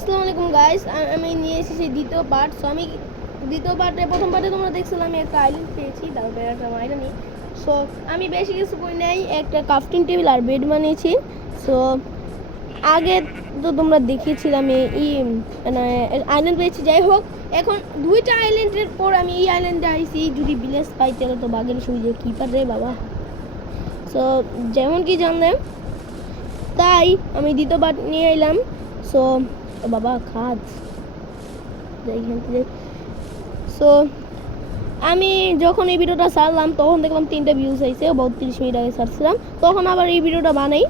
আসসালামু আলাইকুম গাইস, আমি নিয়ে এসেছি দ্বিতীয় পার্ট। সো আমি দ্বিতীয় পার্টে প্রথম পার্টে তোমরা দেখছিলাম আমি একটা আইল্যান্ড পেয়েছি, তারপরে একটা আইল্যান্ড নিই। সো আমি বেশি কিছু করি নাই, একটা ক্রাফটিং টেবিল আর বেড বানিয়েছি। সো আগে তো তোমরা দেখিয়েছিলাম মানে আইল্যান্ড পেয়েছি। যাই হোক, এখন দুইটা আইল্যান্ডের পর আমি এই আইল্যান্ডে আইছি। যদি ভিলেজ পাই তাহলে তো বাঘের সুবিধে কী পারে বাবা। সো যেমন কি জানলাম তাই আমি দ্বিতীয় পার্ট নিয়ে এলাম। সো বাবা খাদ সো আমি যখন এই ভিডিওটা ছাড়লাম তখন দেখলাম 3টা ভিউজ হয়েছে, 32 মিনিট আগে ছাড়ছিলাম, তখন আবার এই ভিডিওটা বানাই।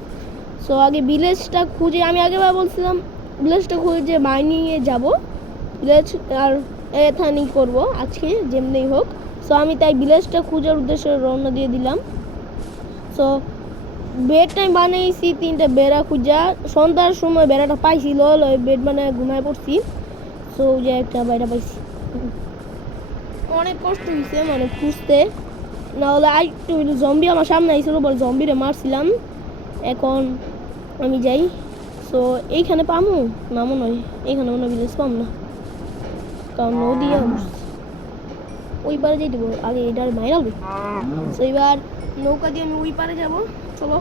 সো আগে ভিলেজটা খুঁজে, আমি আগেবার বলছিলাম ভিলেজটা খুঁজে মাইনিংয়ে যাব, ভিলেজ আর এখানেই করবো আজকে যেমনি হোক। সো আমি তাই ভিলেজটা খুঁজার উদ্দেশ্যে রওনা দিয়ে দিলাম। সো বেডটা আমি বানিয়েছি 3টা বেড়া খুঁজা, সন্ধ্যার সময় বেড়াটা পাইছিল, বেড বানায় ঘুমায় পড়ছি। সো যে একটা বেড়া পাইছি, অনেক কষ্ট হয়েছে মানে খুঁজতে, নাহলে আর একটু জম্বি আমার সামনে আইছিল, বলে জম্বিরে মারছিলাম। এখন আমি যাই। সো এইখানে পামু না মনে হয়, এইখানে মনে হয় ভিলেজ পাম না, কারণ নদী ওই পারে যাই দেবো আগে, এটার মাইরা হবে। সো এবার নৌকা দিয়ে আমি ওই পারে যাবো, চলো।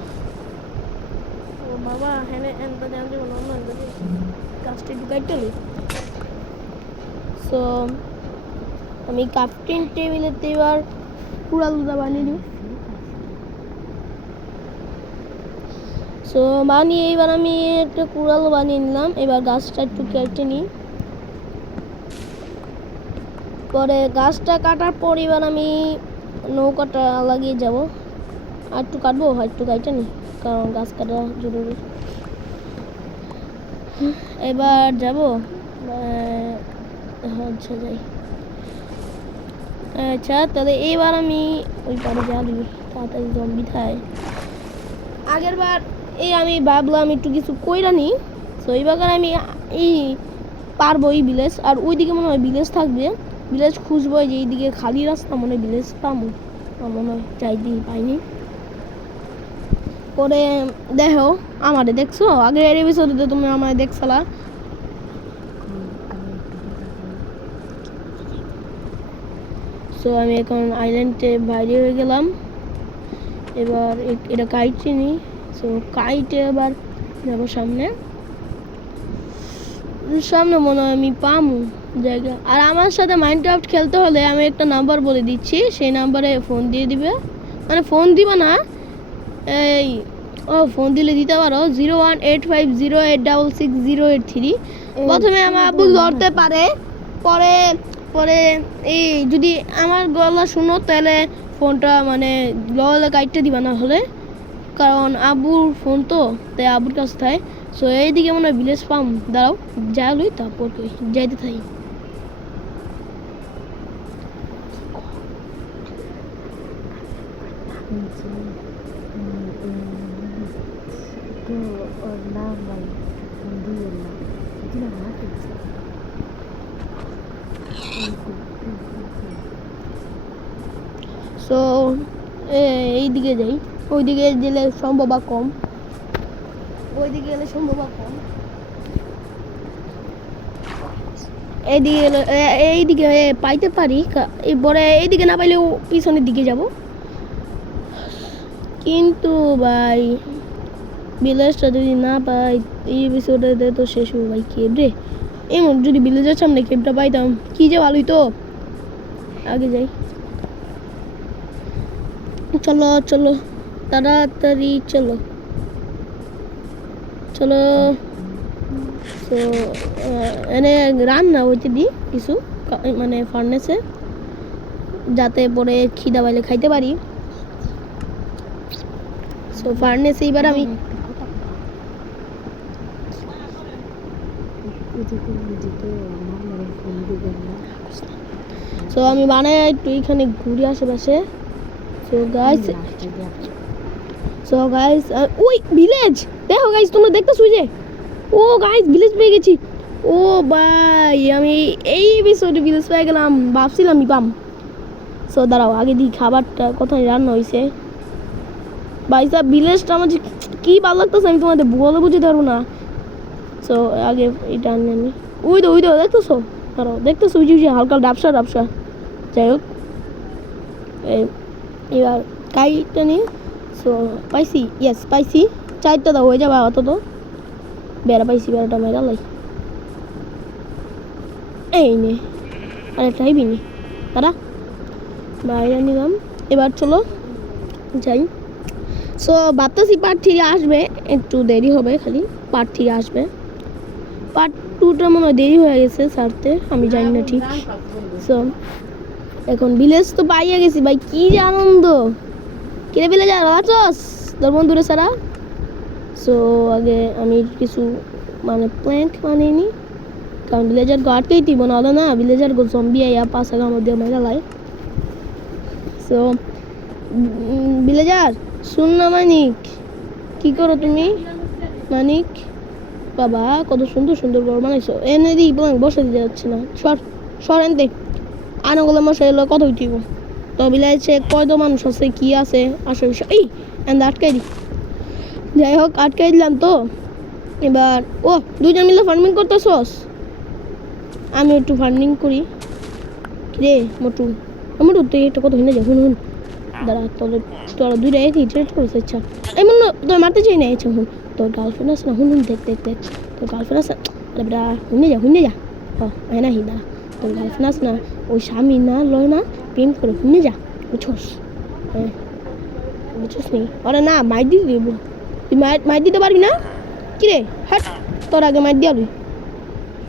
ও বাবা হ্যাঁ এনটা জানতে বলো না, গাছটা ঢুকাইতে হলো। সো আমি ক্রাফটিং টেবিলেতে এবার কুড়ালটা বানিয়ে নিই। সো বানিয়ে এবার আমি একটা কুড়াল বানিয়ে নিলাম। এবার গাছটা একটু কেটে নিই, পরে গাছটা কাটার পর এবার আমি নৌকাটা লাগিয়ে যাব। আর একটু কাটবো, আর একটু কাটে নিই, কারণ গাছ কাটা জরুরি। এবার যাব, আচ্ছা যাই। আচ্ছা তাহলে এইবার আমি ওই পারে যা দিই, তাড়াতাড়ি জম্বি খায়। আগের বার আমি ভাবলাম একটু কিছু কইরা নি। তো এইবার আমি এই পারবো এই ভিলেজ, আর ওইদিকে মনে হয় ভিলেজ থাকবে, ভিলেজ খুঁজবো। যে এইদিকে খালি রাস্তা, মনে হয় ভিলেজ পাবো, মনে হয় চাইতেই পাইনি। পরে দেখো আমারে দেখছো, আগের এপিসোডে তুমি আমায় দেখছলা। সো আমি এখন আইল্যান্ডে বাইরে হয়ে গেলাম। এবার এটা কাইটে নিই। সো কাইটে এবার যাবো সামনে মনে হয় আমি পামু জায়গা। আর আমার সাথে মাইনক্রাফট খেলতে হলে আমি একটা নাম্বার বলে দিচ্ছি, সেই নাম্বারে ফোন দিয়ে দিবে, মানে ফোন দিবা না, এই ফোন দিলে দিতে পারো 01850866083। প্রথমে আমার আব্বু ধরতে পারে, পরে পরে এই যদি আমার গলা শুনো তাহলে ফোনটা মানে গলা কাইটটা দিবা, না হলে, কারণ আব্বুর ফোন তো, তাই আব্বুর কাছে থাকে। সো এইদিকে মনে হয় ভিলেজ পাম, দাঁড়াও যা লই তারপর যাইতে থাকি। সো এইদিকে যাই, ওইদিকে গেলে সম্ভব কম, ওইদিকে গেলে সম্ভব কম, এইদিকে পাইতে পারি। এরপরে এইদিকে না পাইলেও পিছনের দিকে যাব, কিন্তু ভাই ভিলেজটা যদি না পাই এই এপিসোডে তো শেষ হবে ভাই। কেব রে, এমন যদি ভিলেজের সামনে কেবটা পাইতাম কি যে ভালোই তো। আগে যাই, চলো চলো তাড়াতাড়ি চলো চলো। তো এনে রান্না হইতে দিই কিছু, মানে ফার্নেসে, যাতে পরে খিদা পাইলে খাইতে পারি। সো ফার্নেসে এবার আমি বানাই একটু এইখানে ঘুরে আশেপাশে। সো গাইস ওই ভিলেজ দেখো গাইস, তোমরা দেখতেছো যে, ও গাইস ভিলেজ পেয়ে গেছি। ও ভাই আমি এই এপিসোডে ভিলেজ পেয়ে গেলাম, ভাবছিলাম আমি পাম। সো দাঁড়াও আগে দিই খাবারটা কোথায় রান্না হয়েছে। ভাই সাহেব ভিলেজটা আমার কি ভালো লাগতেছে, আমি তোমাদের বলে বুঝতে পারবো না। সো আগে এটা আনি নি ওই তো দেখতেছো আরো দেখতেছো ওই যে হালকা ডাবসা যাই হোক এবার কাইটা নিয়ে সো পাইছি ইয়েস পাইছি চারটা দাও হয়ে যাবে অত তো বেড়া পাইছি বেড়াটা মেরা লাই এই নে আরেকটা হাইবি নি তারা বাইরে নিলাম এবার চলো যাই সো ভাবতেছি পার্ট 3 আসবে একটু দেরি হবে খালি পার্ট 3 আসবে পার্ট 2টা মনে হয় দেরি হয়ে গেছে ছাড়তে আমি জানি না ঠিক সো এখন ভিলেজ তো পাইয়ে গেছি ভাই কি যে আনন্দ কিরে ভিলেজ আর আছস তোর বন্ধুরা সারা সো আগে আমি কিছু মানে প্ল্যাঙ্ক বানিয়ে নিই কারণ ভিলেজার গো আটকেই দিব নাহলে না ভিলেজার গো জম্বি আইয়া পাশাগার মধ্যে মেরা লাই সো ভিলেজার শুন না মানিক কি করো তুমি মানিক বাবা কত সুন্দর সুন্দর ঘর বানাইছো এনে দিই বসে দিতে যাচ্ছে না সর এনতে আনাগুলো মশাই এলো কত উঠিব তো বিলাইছে কয়তো মানুষ আছে কি আছে আসে বিষয় এই এনে আটকাই দি যাই হোক আটকাই দিলাম তো এবার ও দুইজন মিলে ফার্মিং করতেছস আমি একটু ফার্মিং করি রে মোটু তুই একটা কথা শুনে যা হুন দাঁড়া তোরা দুইটা একই ট্রেড করেছে আচ্ছা এমন তোর মারতে চাই না আচ্ছা হুন তোর গার্লফ্রেন্ড আছে না হুন দেখ তোর গার্লফ্রেন্ড আছে আরে বেটা হুনে যা না হি দাঁড়া তোর গার্লফ্রেন্ড আছে না ওই স্বামী না লয় না প্রেম করে হুনে যা বুঝছস হ্যাঁ বুঝছস নি আরে না মাইর দিতে দেব তুই মাইর দিতে পারবি না কি রে হাট তোর আগে মাইর দিয়া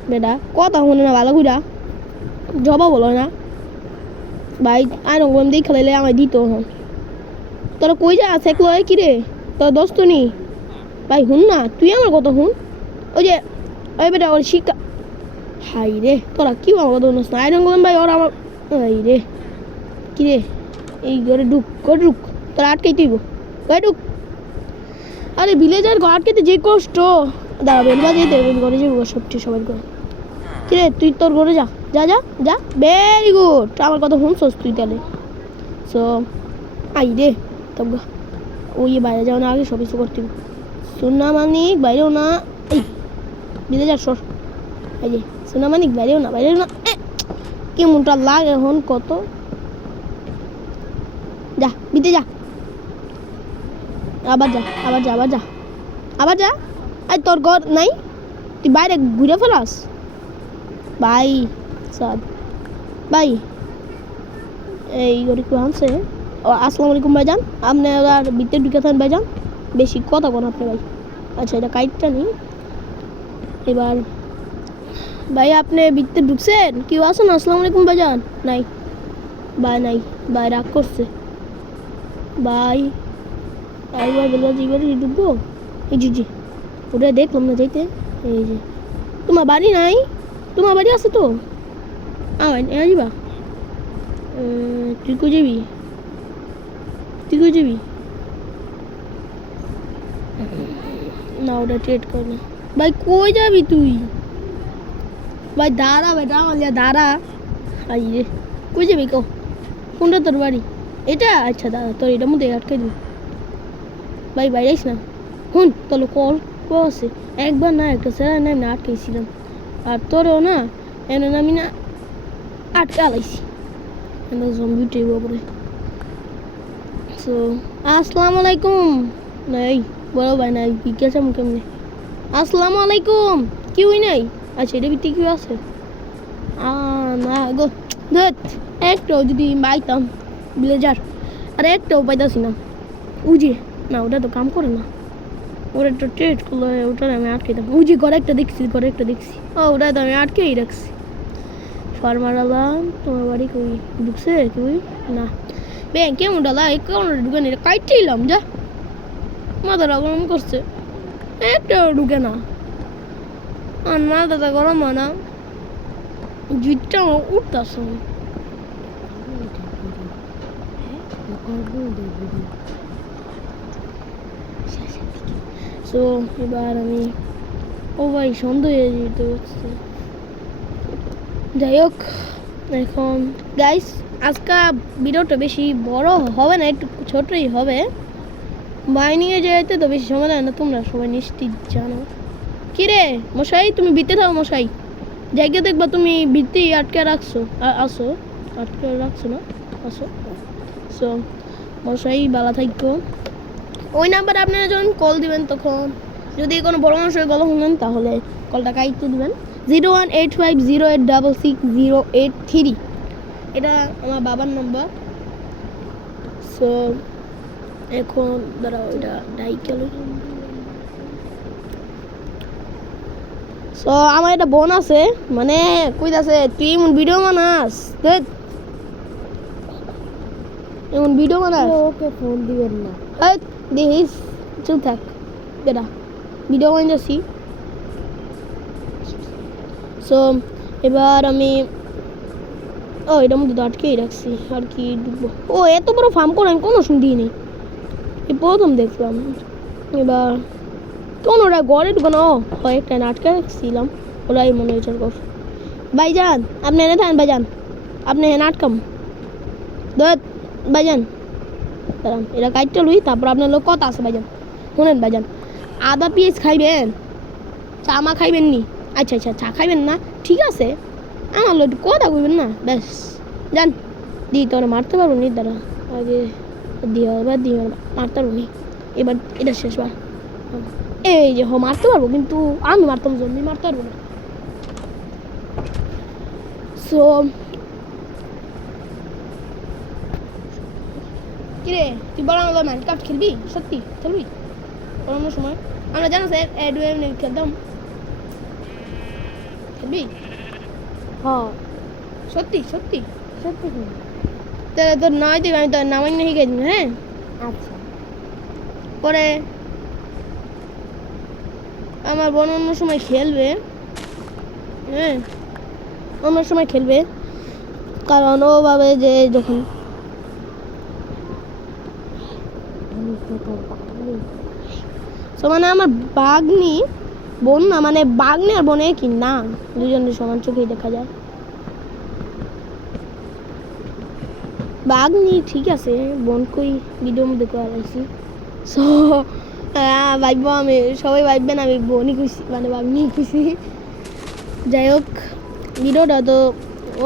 বেটা কথা শুনে না ভালো ঘুরা জবা বলো না ভাই আর ওম দিয়ে খেলাইলে আমায় দিত হন তোরা কই যা সেকলো কি রে তোর দোস্ত নি ভাই হুন না তুই আমার কথা হুন ওই যে ওই বেটা ওর শিক্ষা হাই রে তোরা কি আমার কথা শুনস না আইরন গলাম ভাই ওর আমার হাই রে কি রে এই ঘরে ঢুক তোরা আটকাই তুইব ভাই ঢুক আরে ভিলেজার ঘর আটকাইতে যে কষ্ট দাঁড়া বেলবা যেতে ঘরে যাবো সবচেয়ে সবাই করে কিরে তুই তোর ঘরে যা ভেরি গুড আমার কথা শুনছস তুই তাহলে সো আই রে তবে ওই বাইরে যাও না আগে সব কিছু করতে সোনা মানিক বাইরেও না এই বিলে যা সর এই যে সোনা মানিক বাইরেও না কেমনটা লাগে এখন কত যা বিতে যা আবার যা এই তোর ঘর নাই তুই বাইরে ঘুরে ফেলাস ভাই সাদ ভাই এই গরি কো আনছে আসসালামু আলাইকুম ভাইজান আপনারা ভিতরে ঢুকে থাকেন ভাইজান বেশি কথা কোন আপনি ভাই আচ্ছা এটা কাইটটা নি এবার ভাই আপনি ভিতরে ঢুকছেন কি আছেন আসসালামু আলাইকুম ভাইজান নাই রাগ করছে ভাই আইবার বেলা জিবারে ঢুকবো এই জি ওটা দেখলাম না যাইতে এই যে তোমার বাড়ি নাই তোমার বাড়ি আছে তো যাবা তুই কই যাবি না ওটা ট্রেড কর না ভাই কই যাবি তুই ভাই দাঁড়া বেটা মালিয়া দাঁড়া আই রে কই যাবি কো কোনটা তোর বাড়ি এটা আচ্ছা দাদা তোর এটার মধ্যে আটকে দিই ভাই বাইরে আইস না হুন তাহলে কল আছে একবার না একটা স্যার না আমি আটকেছিলাম আর তোরও না এনে আমি না আটকে আলাইছি জম্বি টেব উপরে সো আসসালামু আলাইকুম নাই বড় ভাই নাই জিজ্ঞাসা কেমনে আসসালামু আলাইকুম কেউই নাই আচ্ছা এটা ভিতরে কেউ আছে না গো ধত একটাও যদি পাইতাম ব্লেজার আর একটাও পাইতাছি না উজি না ওটা তো কাম করে না ওর একটা ট্রেড করলো ওটা আমি আটকে দিলাম উজি ঘরে একটা দেখছি ওটা তো আমি আটকেই রাখছি ফার্মার আলাম তোমার বাড়ি কই ঢুকছে তুই না ব্যাংক কেমন ডালা কেমন ঢুকে না কাইটে এলাম যা মাথাটা গরম করছে একটাও ঢুকে না আর মাথাটা গরম হয় না জুইটা উঠতেছে সো এবার আমি ও ভাই সন্দেহ হয়ে যেতে হচ্ছে যাই হোক এখন গাইস আজকে ভিডিওটা বেশি বড় হবে না একটু ছোটই হবে বাইনিংয়ে যেতে তো বেশি সময় লাগে না তোমরা সবাই নিশ্চিত জানো কি রে মশাই, তুমি বিতে থাও মশাই, জায়গা দেখবা তুমি বিতে আটকে রাখছো, আসো আটকে রাখছো না, আসো। সো মশাই বালা থাকো। ওই নাম্বারে আপনারা যখন কল দিবেন তখন যদি কোনো বড় মানুষের গলা শুনেন তাহলে কলটা কাইতে দিবেন 01850866083। এটা আমার বাবার নাম্বার। সো এখন দাঁড়াও এটা ডাইকেল। সো আমার একটা বোন আছে, মানে কইতাছে তুই এমন ভিডিও বানাস, এমন ভিডিও বানাস, ওকে ফোন দিবেন না। হ্যাঁ দেখিস, চুপ থাক বেটা, ভিডিও বানাইছি। সো এবার আমি এটার মধ্যে তো আটকেই রাখছি, আর কি ঢুকবো। এত বড় ফার্ম করে আমি কোনো শুনতেই নেই, এই প্রথম দেখলাম। এবার কোন ওরা ঘরে ঢুকানো হয় একটা আটকে রাখছিলাম, ওরাই মনে হয়েছে কর। ভাইজান আপনি এনে থাকেন, ভাইজান আপনি এনে আটকাম ভাইজান, দাঁড়ান এটা কাইটটা লুই, তারপর আপনার লোক কথা আছে ভাইজান। শুনেন ভাইজান, আদা পিস খাইবেন, চা মা খাইবেন নি? আচ্ছা আচ্ছা চা খাইবেন না, ঠিক আছে, আমার লোক কথা কইবেন না, ব্যাস যান। দিই তোরা মারতে পারবো নি, দাঁড়া আগে দিয়ে মারতে পারবো নি, এবার এটা শেষবার। এই যে মারতে পারবো, কিন্তু আমি মারতাম জম্বি, মারতে পারবো না। সো কিরে তুই বড় আমাদের মাইনক্রাফট খেলবি? সত্যি খেলবি? করোনার সময় আমরা জানো স্যার খেলতাম, খেলবি? হ্যাঁ সত্যি সত্যি সত্যি কি? তাহলে তোর নয় দেবে, আমি তোর নামাই না শিখে দিবি, হ্যাঁ? আচ্ছা পরে আমার বোন অন্য সময় খেলবে, হ্যাঁ অন্য সময় খেলবে, কারণ ও ভাবে যে যখন আমি তো তোর বাঙালি। মানে আমার বাগনি বোন না, মানে বাগনি আর বোনে কি না, দুজনের সমান চোখেই দেখা যায়। বাগনি ঠিক আছে, বোন কই ভিডিওর মধ্যে করাইছি। সো ভাববো আমি, সবাই ভাববেন আমি বোনই খুশি, মানে বাগনি খুশি। যাই হোক ভিডিওটা তো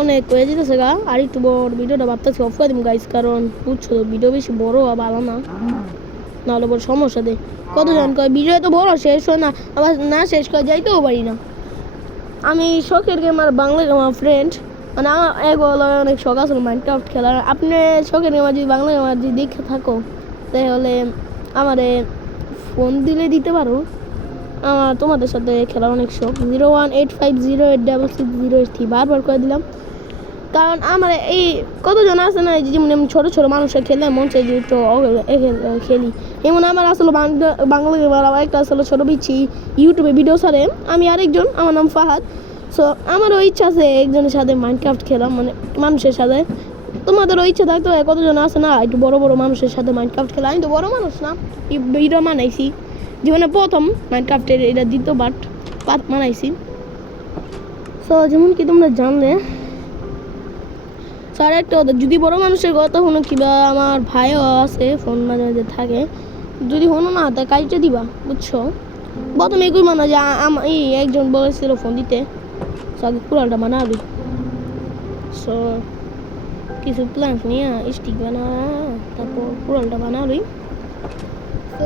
অনেক হয়ে যেতেছে গা, আর একটু বড় ভিডিওটা ভাবতেছি অফ করে দিম গাইস, কারণ বুঝছো ভিডিও বেশি বড় আর ভালো না, নাহলে বড় সমস্যা দেয়। কতজন কয় ভিডিও তো বড় শেষ হয় না, আবার না শেষ করে যাইতেও পারি না। আমি শখের গেমার, বাংলা গেমার ফ্রেন্ড, মানে আমার অনেক শখ আছে মাইনক্রাফট খেলার। আপনি শখের গেমার যদি বাংলা গেমার যদি দেখে থাকো তাহলে আমারে ফোন দিলে দিতে পারো, আমার তোমাদের সাথে খেলার অনেক শখ। 01850866083 বারবার করে দিলাম, কারণ আমার এই কতজন আছে না যেমন এমন ছোটো ছোটো মানুষের খেলে মন চাই যে তো খেলি, এমন আমার আসলে বাংলা গেমার, আবার একটা আসলে ছোটো বিচ্ছি ইউটিউবে ভিডিও ছাড়ে, আমি আরেকজন, আমার নাম ফাহাদ। সো আমারও ইচ্ছা আছে একজনের সাথে মাইনক্রাফট খেলাম, মানে মানুষের সাথে। তোমাদেরও ইচ্ছা থাকতে হয়, কতজন আছে না একটু বড় বড় মানুষের সাথে মাইনক্রাফট খেলা। আমি তো বড় মানুষ না, ভিডিও বানাইছি জীবনে প্রথম মাইনক্রাফটের, এটা দ্বিতীয় পার্ট বানাইছি। সো যেমন কি তোমরা জানলে স্যার একটা যদি বড় মানুষের কথা শুনো, কিবা আমার ভাইও আছে ফোন মাঝে মাঝে থাকে, যদি শোনো না তা কাজটা দিবা, বুঝছো? প্রথমে এগুই মানা যে এই একজন বলেছিল ফোন দিতে, সো আগে কুড়ালটা বানাবি। সো কিছু প্ল্যান নিয়ে স্টিক বানা, তারপর কুড়ালটা বানাবি। তো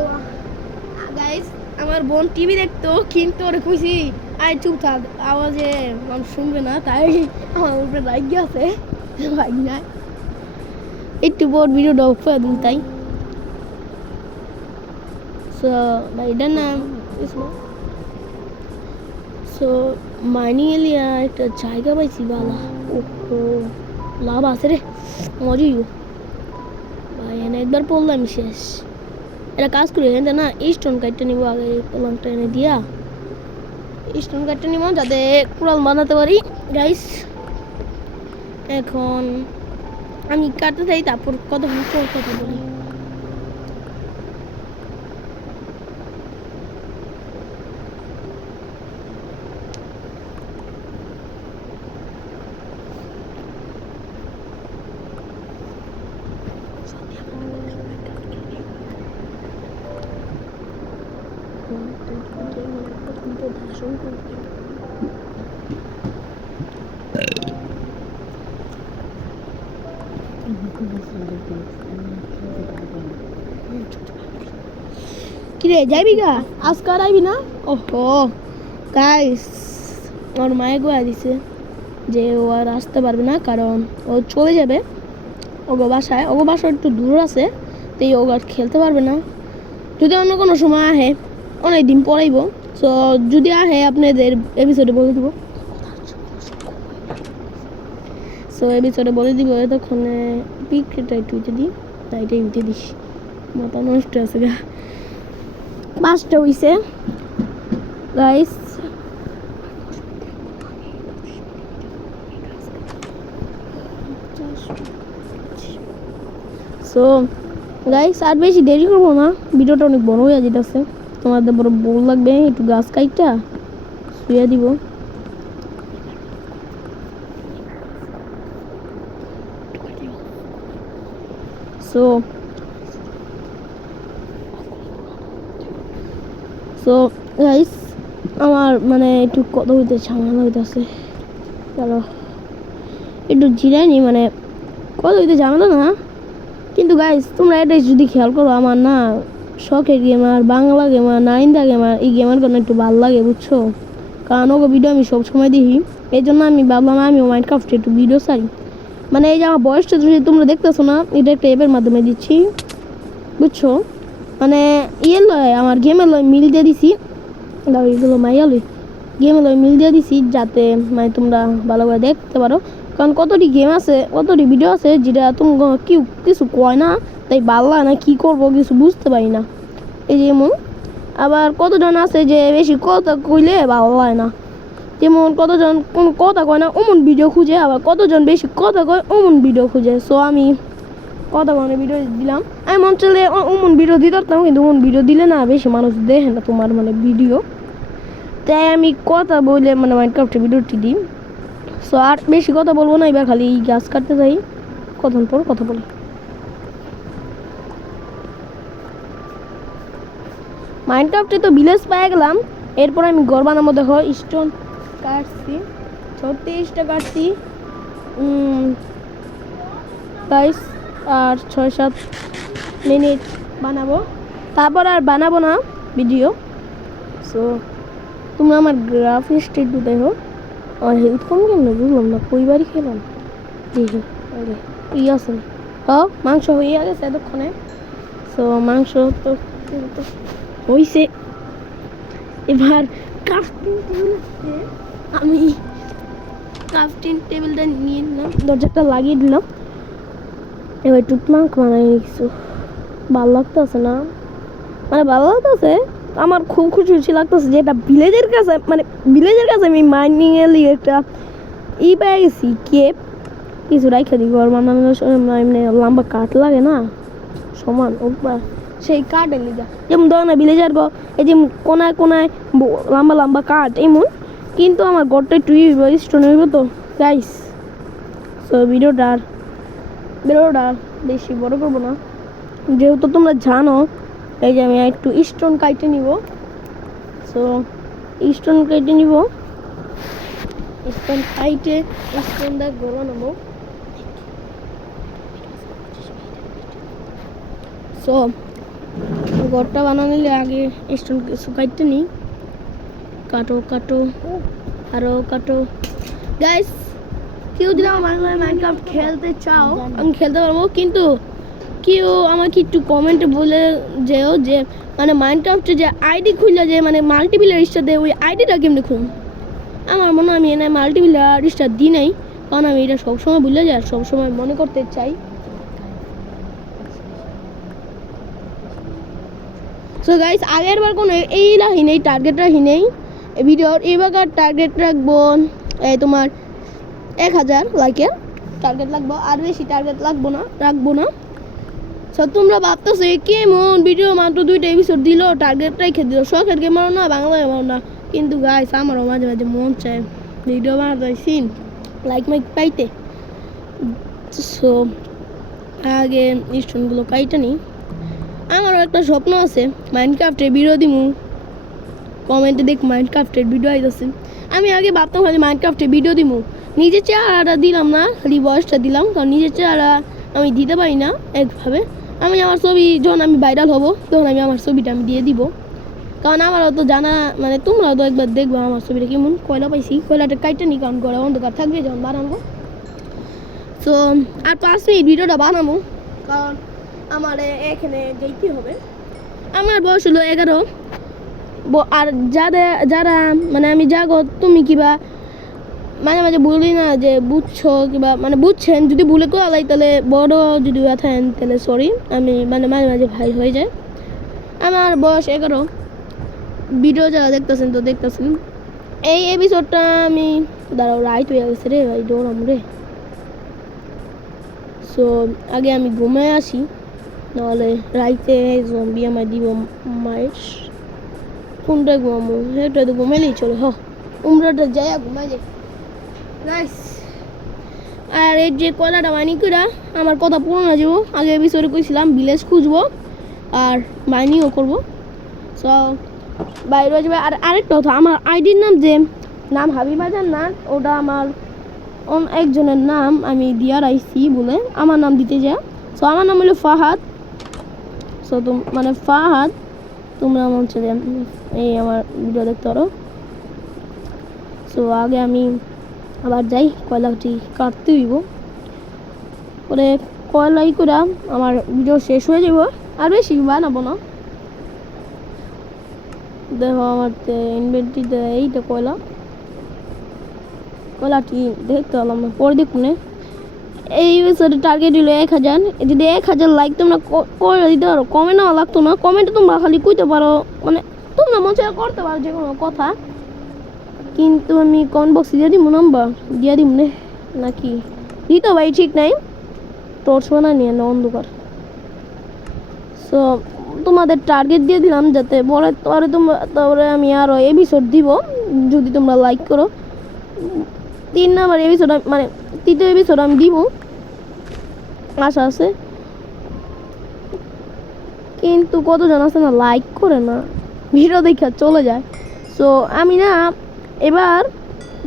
গাইস আমার বোন টিভি দেখতো, কিন্তু ওরে খুশি আয় চুপ থাক, আওয়াজে মানুষ শুনবে না, তাই আমার উপরে রাগ আছে, রাগ নাই একটু বড় ভিডিওটা উপরে দিন তাই। সো এটার নাম সো মাইনিং এলিয়া একটা জায়গা পাইছি বালা, ও লাভ আছে রে, মজাই ভাই, এনে একবার পড়লাম শেষ। এটা কাজ করি এখানে না, স্টোন কাটটা নিবো আগে, পলংটা এনে দিয়া স্টোন কাটটা নিবো যাতে কুড়াল বানাতে পারি গাইস। এখন আমি কাটতে চাই, তারপর কথা বলি। কিরে যাইবি গা আজকে আর আইবি না? ওহো গাইস ওর মায়ে গোয়া দিছে যে ও আর আসতে পারবে না, কারণ ও চলে যাবে ওগো বাসায়। ওগো বাসা একটু দূর আছে, তাই ও আর খেলতে পারবে না। যদি অন্য কোনো সময় আহে অনেক দিন পরাইব, সো যদি আহে আপনাদের এপিসোডে বলে দিব। সো এপিসোডে বলে দিব, তখন পিকটা একটু উঠে দিই, তাই এটাই উঠে দিস। মাথা নষ্ট আছে গা। পাঁচটা হইছে গাইস। সো গাইস আর বেশি দেরি করবো না, ভিডিওটা অনেক বড় হয়ে যেতেছে, তোমাদের বড় বোর লাগবে, একটু গাছ কাইটটা শুয়ে দিব। সো সো গাইস আমার মানে একটু কথা হইতে ঝামেলা হইতেছে, চলো একটু জিরাইনি, মানে কথা হইতে ঝামেলা না, কিন্তু গাইস তোমরা এটাই যদি খেয়াল করো, আমার না শখের gamer, Bangla gamer, Narinda gamer, এই গেমার কোনো একটু ভালো লাগে বুঝছো, কারণ ওকে ভিডিও আমি সবসময় দেখি, এই জন্য আমি ভাবলাম আমিও মাইনক্রাফটে একটু ভিডিও ছাড়ি। মানে এই যে আমার বয়সটা যদি তোমরা দেখতেছো না, এটা একটা অ্যাপের মাধ্যমে দিচ্ছি বুঝছো, মানে ইয়ে লয় আমার গেমে লয় মিল দিয়ে দিছি, এগুলো মাইয়া লই গেমে লয় মিল দিয়ে দিছি, যাতে মানে তোমরা ভালোভাবে দেখতে পারো, কারণ কতটি গেম আছে, কতটি ভিডিও আছে যেটা তুমি কিছু কয় না, তাই ভালো লাগে না, কী করবো কিছু বুঝতে পারি না। এই যেমন আবার কতজন আছে যে বেশি কথা কইলে ভালো লাগে না, যেমন কতজন কোনো কথা কয় না অমন ভিডিও খুঁজে, আবার কতজন বেশি কথা কয় অমন ভিডিও খুঁজে। সো আমি কথা কয় ভিডিও দিলাম, আমি মন চলে অমন ভিডিও দিতে পারতাম, কিন্তু অমন ভিডিও দিলে না বেশি মানুষ দেখে না তোমার মানে ভিডিও, তাই আমি কথা বলে মানে মাইনক্রাফটের ভিডিওটি দিই। সো আর বেশি কথা বলবো না, এবার খালি গাছ কাটতে যাই, কতক্ষণ পর কথা বলি। মাইনক্রাফটে তো ভিলেজ পেয়ে গেলাম, এরপর আমি ঘর বানাবো। দেখো স্টোন কাটছি, 36টা কাটছি গাইস, আর 6-7 মিনিট বানাবো, তারপর আর বানাবো না ভিডিও। সো তোমরা আমার গ্রাফিক্সটা একটু দেখো, আর হেলথ কম কেন বুঝলাম না, কইবারই খেলাম দেখি আগে ই আছে না। মাংস হয়ে গেছে এতক্ষণে। সো মাংস তো হইছে, এবার ক্রাফটিং টেবিল আছে, আমি ক্রাফটিং টেবিলটা নিয়ে নিলাম, দরজাটা লাগিয়ে দিলাম, এবার টুকমাক বানাই কিছু ভালো লাগতেছে না, মানে ভালো লাগতেছে, আমার খুব খুশি লাগতেছে যে এটা ভিলেজের কাছে, মানে ভিলেজের কাছে আমি মাইনিং এর লিগে একটা পেয়ে গেছি, কেপ কিছু রাইখা দিই, ঘর বানানোর সময় এমনি লম্বা কাঠ লাগে না সমান, ওপর সেই কাঠের লিগা, যেমন ধরো না ভিলেজার ঘর, এই যে কোনায় কোনায় লম্বা লম্বা কাঠ এমন, কিন্তু আমার ঘরটা একটু স্টোন হইব তো গাইস। সো ভিডিওটা বেশি বড় করবো না, যেহেতু তোমরা জানো, এই যে আমি একটু স্টোন কাইটে নিব। সো স্টোন কাইটে নিব, স্টোন কাইটে স্টোন দা গলা নেবো। সো ঘরটা বানানোর আগে স্টোন কিছু কাটতে নিই, কাটো কাটো আরও কাটো। গাইস কেউ যদি আমার বাংলায় মাইনক্রাফট খেলতে চাও আমি খেলতে পারবো, কিন্তু কেউ আমাকে একটু কমেন্টে বলে যেও যে মানে মাইনক্রাফটে যে আইডি খুললে যে মানে মাল্টিপ্লেয়ার স্টার দেয়, ওই আইডিটা কেমনি খুন। আমার মনে হয় আমি এনে মাল্টিপ্লেয়ার স্টার দিই নাই, কারণ আমি এটা সবসময় ভুলে যাই, সবসময় মনে করতে চাই। সো গাইস আগের বার কোনো এই রাখি নেই, টার্গেট রাখি নেই ভিডিওর, এবার টার্গেট রাখবো তোমার 1000 লাইকের টার্গেট লাগবো, আর বেশি টার্গেট রাখবো না। সো তোমরা ভাবতেছো কেমন ভিডিও, মাত্র 2টা এপিসোড দিল, টার্গেট রেখে দিল, শখের গেমারও না, বাংলা গেমারও না, কিন্তু গাইস আমারও মাঝে মাঝে মন চায় ভিডিও বানাতে সিন লাইক মাইক পাইতে। সো আগে স্টোনগুলো কাইটা নিই, আমারও একটা স্বপ্ন আছে মাইনক্রাফটে ভিডিও দিমু, কমেন্টে দেখ মাইনক্রাফটের ভিডিও আইতাছে। আমি আগে ভাবতাম খালি মাইনক্রাফটের ভিডিও দিব, নিজের চেহারাটা দিলাম না, খালি বয়সটা দিলাম, কারণ নিজের চেহারা আমি দিতে পারি না একভাবে। আমি আমার ছবি যখন আমি ভাইরাল হব তখন আমি আমার ছবিটা আমি দিয়ে দিব, কারণ আমারও তো জানা, মানে তোমরাও তো একবার দেখবো আমার ছবিটা কেমন। কয়লা পাইছি, কয়লাটা কাইটা নি, কারণ ঘরে অন্ধকার থাকবে যখন বানাবো। তো আর 5 মিনিট ভিডিওটা বানাবো, কারণ আমার এখানে যেতে হবে। আমার বয়স হলো 11। আর যারা মানে আমি যাগো তুমি কিবা মাঝে মাঝে বলি না যে বুঝছো কিবা মানে বুঝছেন, যদি ভুলে কেউ আলাই তাহলে বড় যদি থাকেন তাহলে সরি, আমি মানে মাঝে মাঝে ভাই হয়ে যায়। আমার বয়স 11। ভিডিও যারা দেখতেছেন তো দেখতেছেন। এই এপিসোডটা আমি দাঁড়াও, রাইট হয়ে গেছে রে ভাই, দৌড়াম রে। সো আগে আমি ঘুমায় আসি, নাহলে রাইতে জম্বি আমায় দিব মাইর। কোনটা ঘুমাবো, এটা তো ঘুমাইলেই চলে। উমরাটা যাই ঘুমাই যাই। নাইস। আর এই যে কয়লাটা মাইনিং করে আমার কথা পূরণ হয়ে যাবো। আগে এপিসোডে কইছিলাম ভিলেজ খুঁজবো আর মাইনিংও করবো। সো বাইরে যাবে। আর আরেকটা কথা, আমার আইডির নাম হাবিবাজান না, ওটা আমার একজনের নাম আমি দিয়া রাইছি বলে আমার নাম দিতে যায়। সো আমার নাম হলো ফাহাদ। সো মানে ফাহাদ, তোমরা মন চলে এই আমার ভিডিও দেখতে পারো। সো আগে আমি আবার যাই, কয়লাটি কাটতে হইব, পরে কয়লাই করে আমার ভিডিও শেষ হয়ে যাব। আর বেশি বানাবো না। দেখো আমার ইনভেন্টরিতে এইটা কয়লাটি দেখতে পেলাম না, পরে দেখুন। এই বছর টার্গেট হলো 1000। যদি 1000 লাইক তোমরা করে দিতে পারো, কমেন্ট নেওয়া লাগতো না। কমেন্টে তোমরা খালি কইতে পারো, মানে তোমরা মন চায় করতে পারো যে কোনো কথা, কিন্তু আমি কমেন্ট বক্সে দিয়ে দিব নাম্বার, দিয়ে দিব নাকি দিতে ভাই ঠিক নাই, টর্চ বানা নিয়ে না অন্ধকার। সো তোমাদের টার্গেট দিয়ে দিলাম, যাতে পরে তারপরে আমি আরও এপিসোড দিব যদি তোমরা লাইক করো। 3 নাম্বার এপিসোড মানে 3য় এপিসোড আমি দিব, আশা আছে। কিন্তু কতজন আছে না লাইক করে না, ভিডিও দেখে চলে যায়। সো আমি না এবার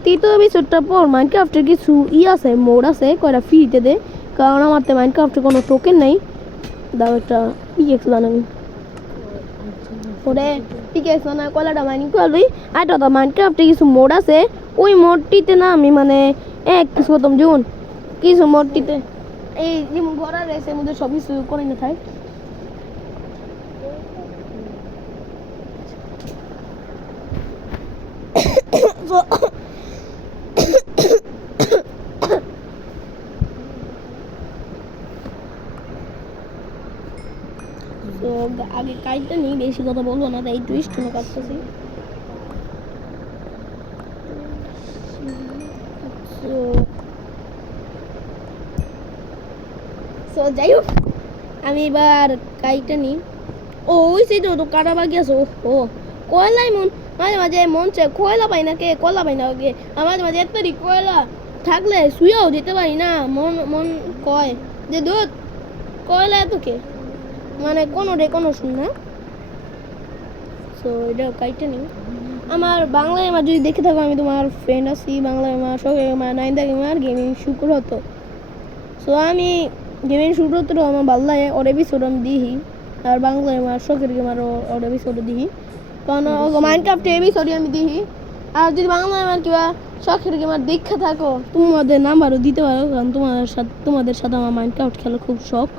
3য় এপিসোডটার পর মাইনক্রাফটের কিছু আছে, মোড আছে, কয়টা ফ্রিতে দে, কারণ আমার তো মাইনক্রাফটের কোনো টোকেন নেই। দাও একটা পিকেক্স বানাবি, পরে পিকেক্স বানা কয়লাটা মাইনিং করবি। আর তো মাইনক্রাফটে কিছু মোড আছে, ওই মোডটিতে না আমি মানে কিছু করতাম, যেমন কিছু মোডটিতে এই যেমন ঘোরা রয়েছে মধ্যে সব কিছু করে না থাকে। তো আগে কাটতে নিই, বেশি কথা বলবো না, তাই টুইস্ট কোনো কাটতেছি। সো যাই হোক, আমি এবার কাইটা নিই। ওই সেই তো কাটা বাকি আছে। ও কয়লাই মাঝে মাঝে মন চায় কয়লা পাই না, কয়লা পাই না কে, মাঝে মাঝে এত কয়লা থাকলে শুয়েও যেতে পারি না। মন কয় যে দুধ কয়লা এত কে, মানে কোনো শুন না। সো এটা কাইটা নিই। আমার বাংলায় আমার যদি দেখে থাকো, আমি তোমার ফ্রেন্ড আছি বাংলায় আমার শখে আমার 9 গেমার গেমিং শুরু হতো। সো আমি গেমিং শুরু হতো আমার ভালো লাগে, ওর এপিসোড আমি দিই। আর বাংলায় আমার শখের গেমার ওর এপিসোড দিই, কারণ মাইনক্রাফটে এপিসোড আমি দিই। আর যদি বাংলায় আমার কিবা শখের গেমার দেখে থাকো, তোমাদের নাম্বারও দিতে পারো, কারণ তোমাদের সাথে আমার মাইনক্রাফট খেলা খুব শখ।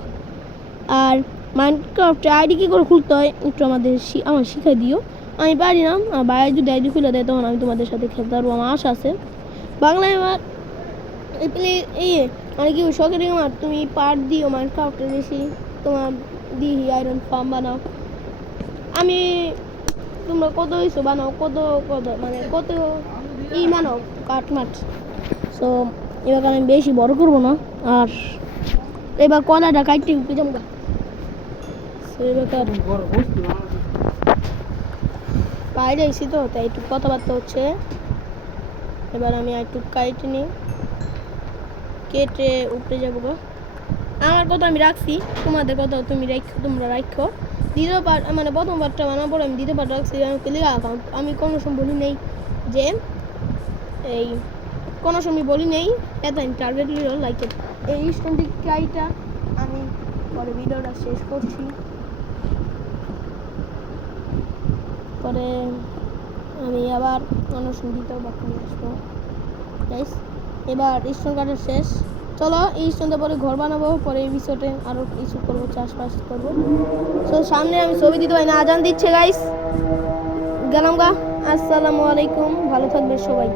আর মাইনক্রাফটে আইডি কী করে খুলতে হয় একটু আমার শিখাই দিও, আমি পারি না। আর বাইরে যদি আইডি খুলে দেয় তখন আমি তোমাদের সাথে খেলতে পারবো, আমার আশা আছে। বাংলায় আমার মানে কি শখের গেমার তুমি পার্ট দিও মাইনক্রাফটে বেশি, তোমার দিই আয়রন ফার্ম বানাও। আমি তোমরা কত হয়েছো বানাও, কত মানে কত বানাও কাঠমাট। সো এবার আমি বেশি বড় করবো না। আর এবার কলাটা কাটতে উঠে যাবো। বাইরে এসি তো, তাই একটু কথাবার্তা হচ্ছে। এবার আমি একটু কাইটে নিই, কেটে উপরে যাবো গা। আমার কথা আমি রাখছি, তোমাদের কথা তোমরা রাখো। দ্বিতীয় পার্ট মানে প্রথম পার্টটা বানার পর আমি দ্বিতীয় পার্ট রাখছি। আমি ক্লিক অ্যাকাউন্ট আমি কোনো সময় বলি নেই যে এই কোনো সময় বলি নেই এত টার্গেট লিডার লাইক এই স্টোনটি কাইটা আমি পরে ভিডিওটা শেষ করছি। পরে আমি আবার অন্য সময় দ্বিতীয় পার্ট নিয়ে আসবো গাইস। এবার স্টোন কাটা শেষ। চলো এই স্টোনটা পরে ঘর বানাবো, পরে এই বিষয়তে আরও কিছু করবো, চাষবাস করবো। তো সামনে আমি ছবি দিতে পারি না, আজান দিচ্ছে গাইস। গেলাম গা, আসসালামু আলাইকুম, ভালো থাকবে সবাই।